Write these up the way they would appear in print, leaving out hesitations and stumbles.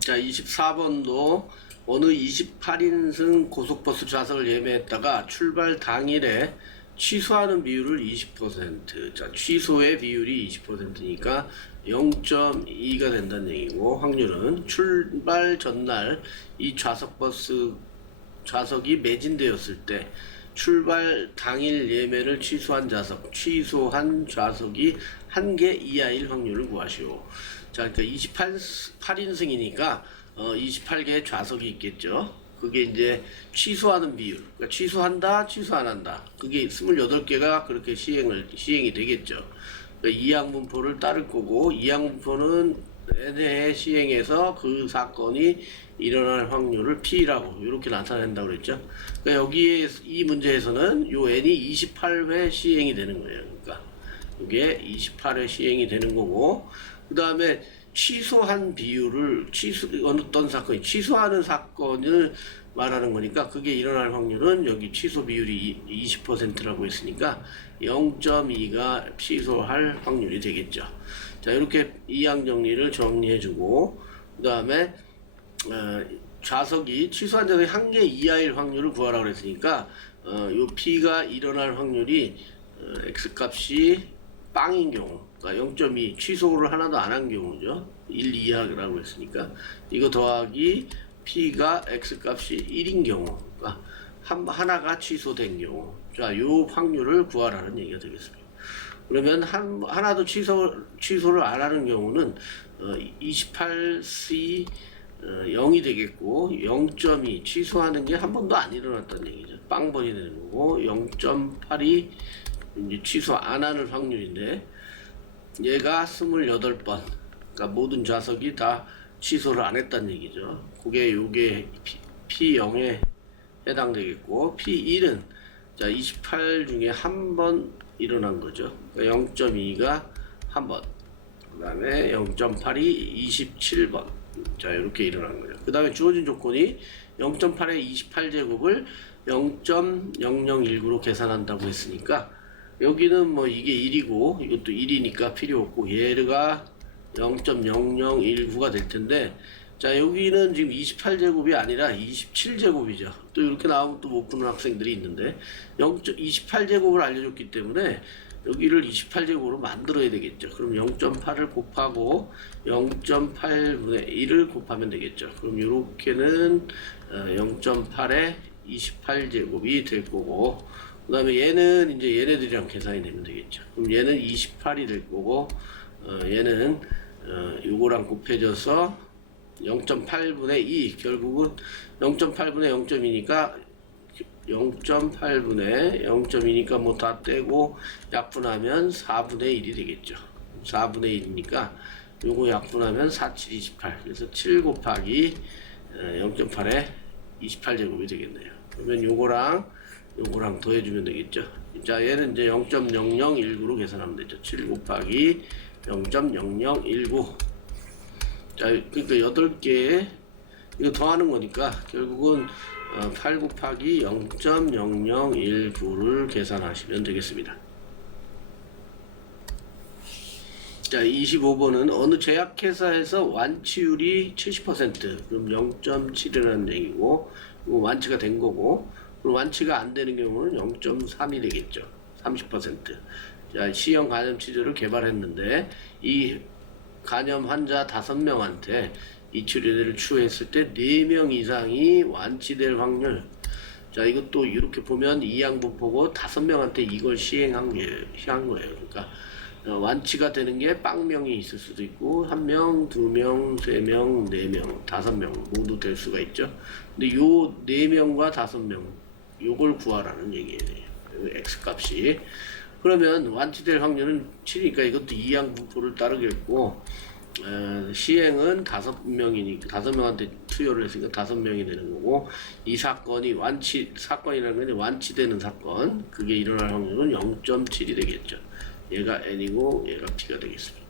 자, 24번도 어느 28인승 고속버스 좌석을 예매했다가 출발 당일에 취소하는 비율을 20%. 자, 취소의 비율이 20%니까 0.2가 된다는 얘기고, 확률은 출발 전날 이 좌석이 매진되었을 때 출발 당일 예매를 취소한 좌석이 1개 이하일 확률을 구하시오. 자, 그러니까 28인승이니까 28개의 좌석이 있겠죠. 그게 이제 취소하는 비율. 그러니까 취소한다, 취소 안 한다. 그게 28개가 그렇게 시행이 되겠죠. 그러니까 이항분포를 따를 거고, 이항분포는 n회에 시행해서 그 사건이 일어날 확률을 P라고 이렇게 나타낸다고 그랬죠. 그러니까 여기에 이 문제에서는 요 n이 28회 시행이 되는 거예요. 그러니까 이게 28회 시행이 되는 거고, 그 다음에 취소한 비율을 어떤 사건이 취소하는 사건을 말하는 거니까 그게 일어날 확률은 여기 취소 비율이 20%라고 했으니까 0.2가 취소할 확률이 되겠죠. 자, 이렇게 이항 정리를 정리해주고, 그 다음에 취소한 좌석이 1개 이하일 확률을 구하라고 그랬으니까 요 P가 일어날 확률이 X값이 빵인 경우, 그러니까 0.2 취소를 하나도 안 한 경우죠. 1 이하라고 했으니까 이거 더하기 P가 X값이 1인 경우, 그러니까 하나가 취소된 경우, 자, 요 확률을 구하라는 얘기가 되겠습니다. 그러면 하나도 취소를 안 하는 경우는 28C 0이 되겠고, 0.2 취소하는 게 한 번도 안 일어났다는 얘기죠. 빵번이 되는 거고, 0.8이 이제 취소 안 하는 확률인데, 얘가 28번. 그러니까 모든 좌석이 다 취소를 안 했다는 얘기죠. 요게 P0에 해당되겠고, P1은 자, 28 중에 한 번 일어난 거죠. 그러니까 0.2가 한 번, 그 다음에 0.8이 27번. 자, 이렇게 일어난 거죠. 그 다음에 주어진 조건이 0.8의 28제곱을 0.0019로 계산한다고 했으니까, 여기는 뭐 이게 1이고 이것도 1이니까 필요 없고, 얘가 0.0019가 될 텐데, 자, 여기는 지금 28제곱이 아니라 27제곱이죠. 또 이렇게 나오면 또 못 푸는 학생들이 있는데, 28제곱을 알려줬기 때문에 여기를 28제곱으로 만들어야 되겠죠. 그럼 0.8을 곱하고 0.8분의 1을 곱하면 되겠죠. 그럼 이렇게는 0.8에 28제곱이 될 거고, 그 다음에 얘는 이제 얘네들이랑 계산이 되면 되겠죠. 그럼 얘는 28이 될 거고, 얘는 요거랑 곱해져서 0.8분의 2, 결국은 0.8분의 0.2니까 0.8분의 0.2니까 뭐 다 떼고 약분하면 4분의 1이 되겠죠. 4분의 1이니까 요거 약분하면 4, 7, 28. 그래서 7 곱하기 0.8에 28제곱이 되겠네요. 그러면 요거랑 더해주면 되겠죠. 자, 얘는 이제 0.0019로 계산하면 되죠. 7 곱하기 0.0019. 자, 그러니까 8개 이거 더하는 거니까 결국은 8 곱하기 0.0019를 계산하시면 되겠습니다. 자, 25번은 어느 제약회사에서 완치율이 70%, 그럼 0.7이라는 얘기고, 완치가 된 거고, 그럼 완치가 안 되는 경우는 0.3이 되겠죠. 30%. 자, C형 간염 치료를 개발했는데, 이 간염 환자 5명한테 이 치료를 추했을 때 4명 이상이 완치될 확률. 자, 이것도 이렇게 보면 이항분포고 5명한테 이걸 시행한 거예요. 그러니까 완치가 되는 게 빵명이 있을 수도 있고, 1명, 2명, 3명, 4명, 5명 모두 될 수가 있죠. 근데 요 4명과 5명 요걸 구하라는 얘기예요. X값이. 그러면 완치될 확률은 7이니까 이것도 이항분포를 따르겠고, 시행은 5명한테 투여를 했으니까 5명이 되는 거고, 이 사건이 사건이라는 건 완치되는 사건, 그게 일어날 확률은 0.7이 되겠죠. 얘가 N이고 얘가 P가 되겠습니다.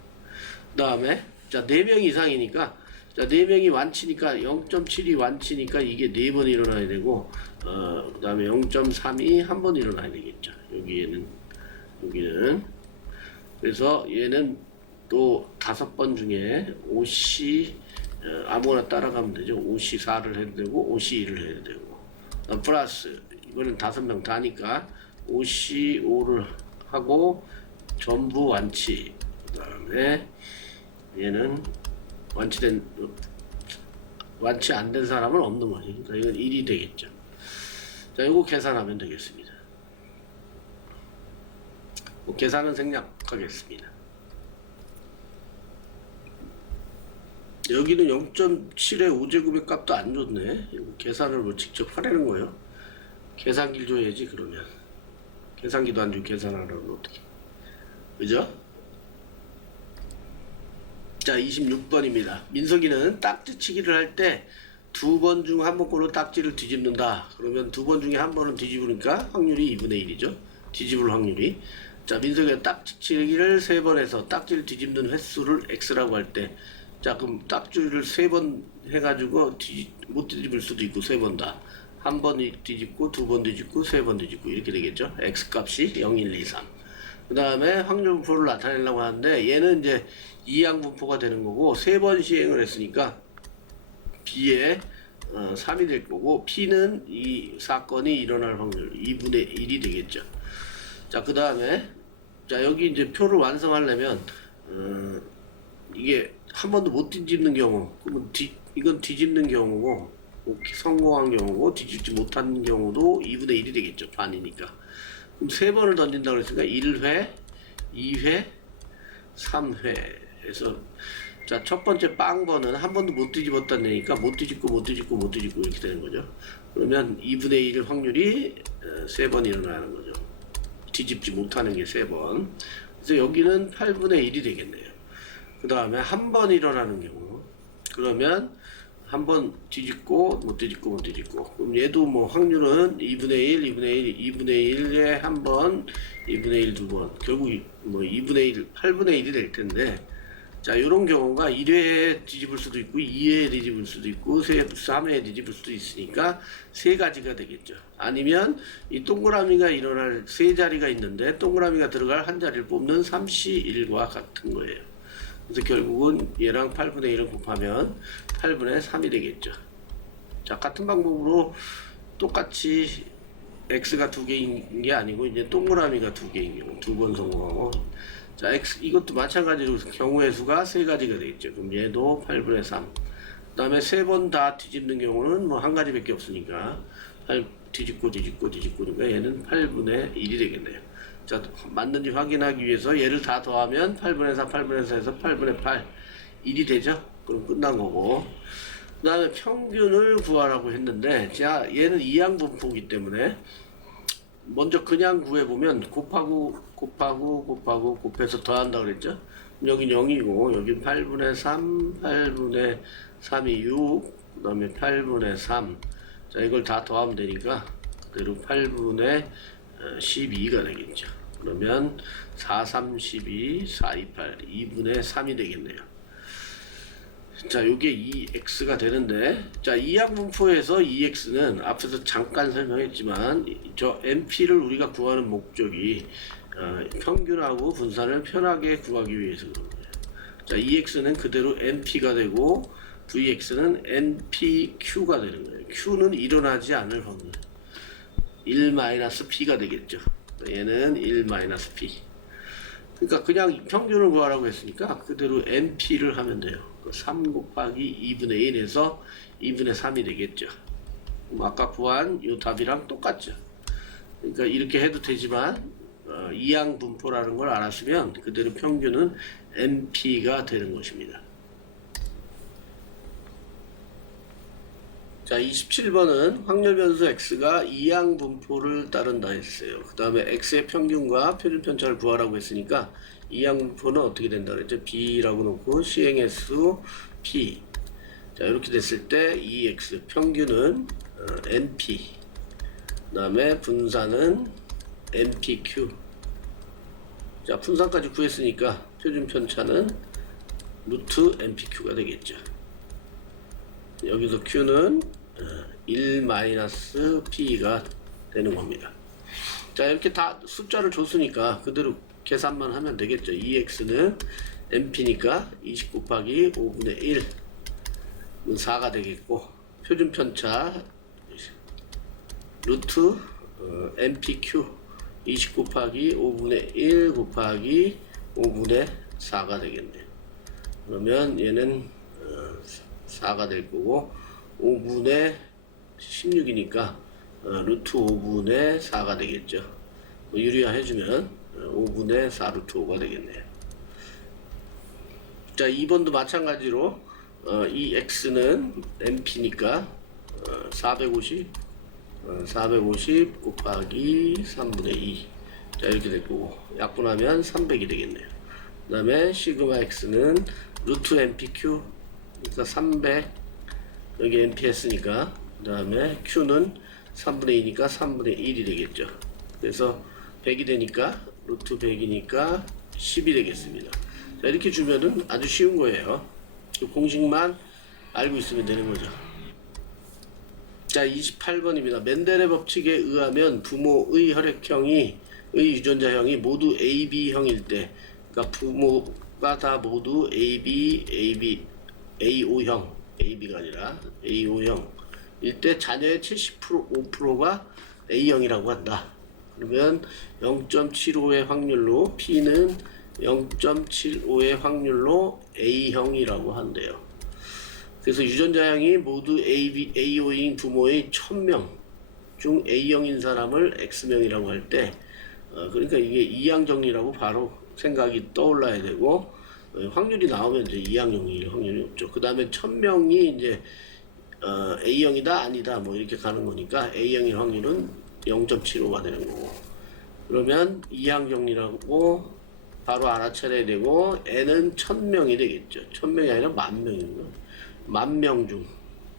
그 다음에 자, 4명 이상이니까, 자, 4명이 완치니까 0.7이 완치니까 이게 4번 일어나야 되고, 그 다음에 0.3이 한 번 일어나야 되겠죠. 여기는 그래서 얘는 또 5번 중에 OC 아무거나 따라가면 되죠. 5시 4를 해도 되고 5시 1을 해도 되고 플러스 이번엔 5명 다니까 5시 5를 하고 전부 완치. 그 다음에 얘는 완치 안 된 사람은 없는 거지. 그러니까 이건 1이 되겠죠. 자, 이거 계산하면 되겠습니다. 계산은 생략하겠습니다. 여기는 0.7의 5제곱의 값도 안 줬네. 이거 계산을 뭐 직접 하라는 거예요. 계산기를 줘야지. 그러면 계산기도 안 주고 계산하라면 어떻게, 그죠? 자, 26번입니다. 민석이는 딱지치기를 할 때 2번 중 한 번꼴로 딱지를 뒤집는다. 그러면 2번 중에 한 번은 뒤집으니까 확률이 2분의 1이죠. 뒤집을 확률이. 자, 민석이가 딱지치기를 3번 해서 딱지를 뒤집는 횟수를 x라고 할 때, 자, 그럼 딱지를 3번 해가지고 못 뒤집을 수도 있고 3번 다. 한 번 뒤집고 2번 뒤집고 3번 뒤집고 이렇게 되겠죠. x 값이 0, 1, 2, 3. 그 다음에 확률 분포를 나타내려고 하는데 얘는 이제 이항 분포가 되는 거고 3번 시행을 했으니까 b에 3이 될 거고 p는 이 사건이 일어날 확률 2분의 1이 되겠죠. 자, 그 다음에 자, 여기 이제 표를 완성하려면 이게 한 번도 못 뒤집는 경우, 그러면 이건 뒤집는 경우고 성공한 경우고 뒤집지 못한 경우도 2분의 1이 되겠죠. 반이니까. 그럼 3번을 던진다고 했으니까 1회, 2회, 3회에서 자, 첫 번째 빵번은 한 번도 못 뒤집었다는 얘기니까 못 뒤집고 이렇게 되는 거죠. 그러면 2분의 1 확률이 3번 일어나는 거죠. 뒤집지 못하는 게 3번. 그래서 여기는 8분의 1이 되겠네요. 그 다음에 한 번 일어나는 경우, 그러면 한 번 뒤집고 못 뒤집고 그럼 얘도 뭐 확률은 2분의 1, 2분의 1에 한 번, 2분의 1 두 번, 결국 뭐 2분의 1, 8분의 1이 될 텐데, 자, 이런 경우가 1회에 뒤집을 수도 있고 2회에 뒤집을 수도 있고 3회에 뒤집을 수도 있으니까 세 가지가 되겠죠. 아니면 이 동그라미가 일어날 세 자리가 있는데 동그라미가 들어갈 한 자리를 뽑는 3시 1과 같은 거예요. 그래서 결국은 얘랑 8분의 1을 곱하면 8분의 3이 되겠죠. 자, 같은 방법으로 똑같이 x가 2개인 게 아니고 이제 동그라미가 2개인 경우 2번 성공하고, 자, x 이것도 마찬가지로 경우의 수가 3가지가 되겠죠. 그럼 얘도 8분의 3. 그 다음에 3번 다 뒤집는 경우는 뭐 한 가지밖에 없으니까 뒤집고 그러니까 얘는 8분의 1이 되겠네요. 자, 맞는지 확인하기 위해서 얘를 다 더하면 8분의 4, 8분의 4에서 8분의 8, 1이 되죠? 그럼 끝난 거고. 그 다음에 평균을 구하라고 했는데, 자, 얘는 이항분포이기 때문에 먼저 그냥 구해보면 곱해서 더한다 그랬죠? 여긴 0이고, 여긴 8분의 3, 8분의 3이 6, 그 다음에 8분의 3. 자, 이걸 다 더하면 되니까, 그대로 8분의 12가 되겠죠. 그러면 4, 3, 12, 4, 2, 8, 2분의 3이 되겠네요. 자, 요게 2x가 되는데, 자, 이항분포에서 2x는 앞에서 잠깐 설명했지만, 저 MP를 우리가 구하는 목적이 평균하고 분산을 편하게 구하기 위해서 그런 거예요. 자, 2x는 그대로 NP가 되고, VX는 NPQ가 되는 거예요. Q는 일어나지 않을 확률. 1-P가 되겠죠. 얘는 1-P. 그러니까 그냥 평균을 구하라고 했으니까 그대로 NP를 하면 돼요. 3 곱하기 2분의 1에서 2분의 3이 되겠죠. 아까 구한 이 답이랑 똑같죠. 그러니까 이렇게 해도 되지만 이항 분포라는 걸 알았으면 그대로 평균은 NP가 되는 것입니다. 자, 27번은 확률 변수 x가 이항 분포를 따른다 했어요. 그 다음에 x의 평균과 표준 편차를 구하라고 했으니까 이항 분포는 어떻게 된다 그랬죠? b라고 놓고 시행의 수 p. 자, 이렇게 됐을 때 2x 평균은 np, 그 다음에 분산은 npq. 자, 분산까지 구했으니까 표준 편차는 루트 npq가 되겠죠. 여기서 q는 1-p가 되는 겁니다. 자, 이렇게 다 숫자를 줬으니까 그대로 계산만 하면 되겠죠. 2x는 np니까 20 곱하기 5분의 1. 4가 되겠고, 표준 편차 루트 MPQ 20 곱하기 5분의 1 곱하기 5분의 4가 되겠네요. 그러면 얘는 4가 될 거고, 5분의 16이니까 루트 5분의 4가 되겠죠. 유리화 해주면 5분의 4 루트 5가 되겠네요. 자, 2번도 마찬가지로 이 x는 MP니까 450 곱하기 3분의 2. 자, 이렇게 될 거고, 약분하면 300이 되겠네요. 그 다음에 시그마 x는 루트 MPQ, 그러니까 300, 여기 MPS니까, 그 다음에 Q는 3분의 2니까 3분의 1이 되겠죠. 그래서 100이 되니까, 루트 100이니까 10이 되겠습니다. 자, 이렇게 주면은 아주 쉬운 거예요. 공식만 알고 있으면 되는 거죠. 자, 28번입니다. 멘델의 법칙에 의하면 부모의 혈액형이 의 유전자형이 모두 AB형일 때, 그러니까 부모가 다 모두 AB, AO형, AB가 아니라 AO형일 때 자녀의 5%가 A형이라고 한다. 그러면 0.75의 확률로 P는 0.75의 확률로 A형이라고 한대요. 그래서 유전자형이 모두 AO인 부모의 1000명 중 A형인 사람을 X명이라고 할 때, 그러니까 이게 이항정리라고 바로 생각이 떠올라야 되고, 확률이 나오면 이제 이항정리일 확률이 없죠. 그 다음에 1000명이 이제 A형이다 아니다 뭐 이렇게 가는 거니까 A형일 확률은 0.75가 되는 거고, 그러면 이항정리라고 바로 알아차려야 되고, N은 1000명이 되겠죠. 1000명이 아니라 10,000명이고, 10,000명 중,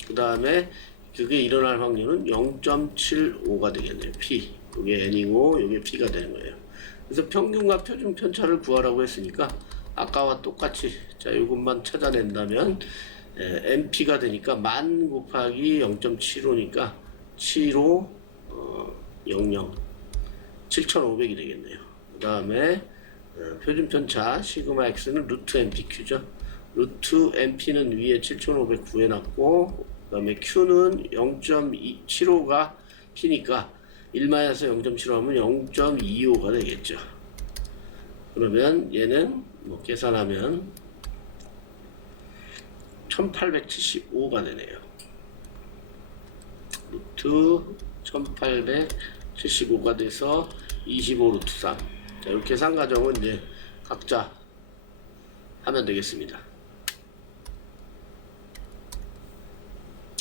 그 다음에 그게 일어날 확률은 0.75가 되겠네요. P, 이게 N이고 이게 P가 되는 거예요. 그래서 평균과 표준 편차를 구하라고 했으니까 아까와 똑같이, 자, 이것만 찾아낸다면 MP가 되니까 10,000 곱하기 0.75니까 75 00 7,500이 되겠네요. 그 다음에 표준 편차 시그마 x는 루트 MPQ죠. 루트 MP는 위에 7,500 구해놨고, 그 다음에 Q는 0.75가 P니까 1-0.75 하면 0.25가 되겠죠. 그러면 얘는 뭐 계산하면 1875가 되네요. 루트 1875가 돼서 25 루트 3. 자, 이렇게 계산 과정은 이제 각자 하면 되겠습니다.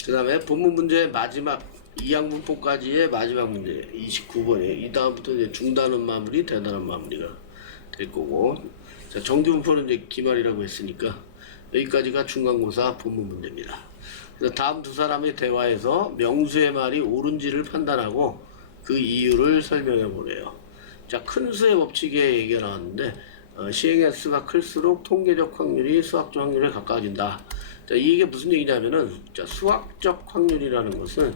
그 다음에 본문 문제 마지막 2항분포까지의 마지막 문제 29번이에요. 이 다음부터 이제 중단원 마무리, 대단원 마무리가 될 거고, 자, 정규분포는 이제 기말이라고 했으니까 여기까지가 중간고사 본문 문제입니다. 그래서 다음 두 사람의 대화에서 명수의 말이 옳은지를 판단하고 그 이유를 설명해 보래요. 자, 큰 수의 법칙에 얘기가 나왔는데, 시행의 수가 클수록 통계적 확률이 수학적 확률에 가까워진다. 자, 이게 무슨 얘기냐면은, 자, 수학적 확률이라는 것은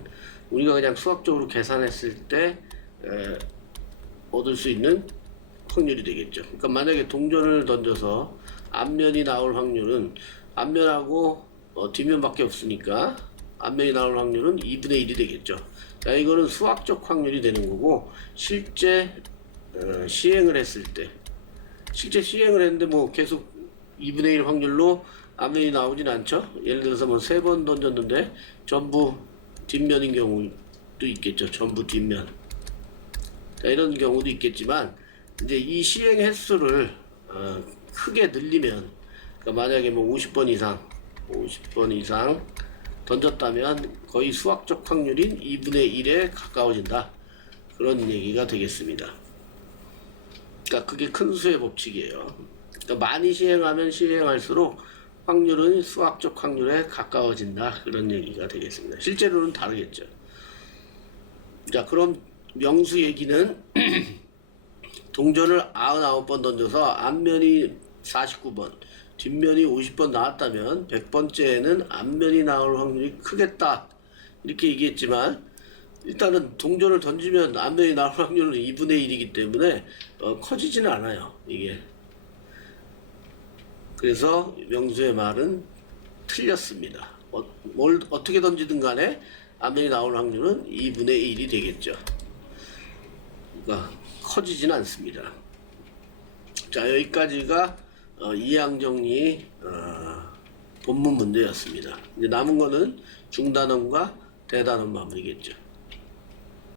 우리가 그냥 수학적으로 계산했을 때 얻을 수 있는 확률이 되겠죠. 그러니까 만약에 동전을 던져서 앞면이 나올 확률은, 앞면하고 뒷면밖에 없으니까 앞면이 나올 확률은 2분의 1이 되겠죠. 자, 이거는 수학적 확률이 되는 거고, 실제 시행을 했을 때, 실제 시행을 했는데 뭐 계속 2분의 1 확률로 앞면이 나오진 않죠. 예를 들어서 뭐 3번 던졌는데 전부 뒷면인 경우도 있겠죠. 전부 뒷면. 자, 이런 경우도 있겠지만, 이제 이 시행 횟수를 크게 늘리면, 그러니까 만약에 뭐 50번 이상 던졌다면 거의 수학적 확률인 2분의 1에 가까워진다. 그런 얘기가 되겠습니다. 그러니까 그게 큰 수의 법칙이에요. 그러니까 많이 시행하면 시행할수록 확률은 수학적 확률에 가까워진다. 그런 얘기가 되겠습니다. 실제로는 다르겠죠. 자, 그럼 명수 얘기는 동전을 99번 던져서 앞면이 49번, 뒷면이 50번 나왔다면 100번째에는 앞면이 나올 확률이 크겠다. 이렇게 얘기했지만, 일단은 동전을 던지면 앞면이 나올 확률은 2분의 1이기 때문에 커지지는 않아요, 이게. 그래서 명수의 말은 틀렸습니다. 뭘 어떻게 던지든 간에 암면이 나올 확률은 2분의 1이 되겠죠. 그러니까 커지진 않습니다. 자, 여기까지가 이항 정리 본문 문제였습니다. 이제 남은 거는 중단원과 대단원 마무리겠죠.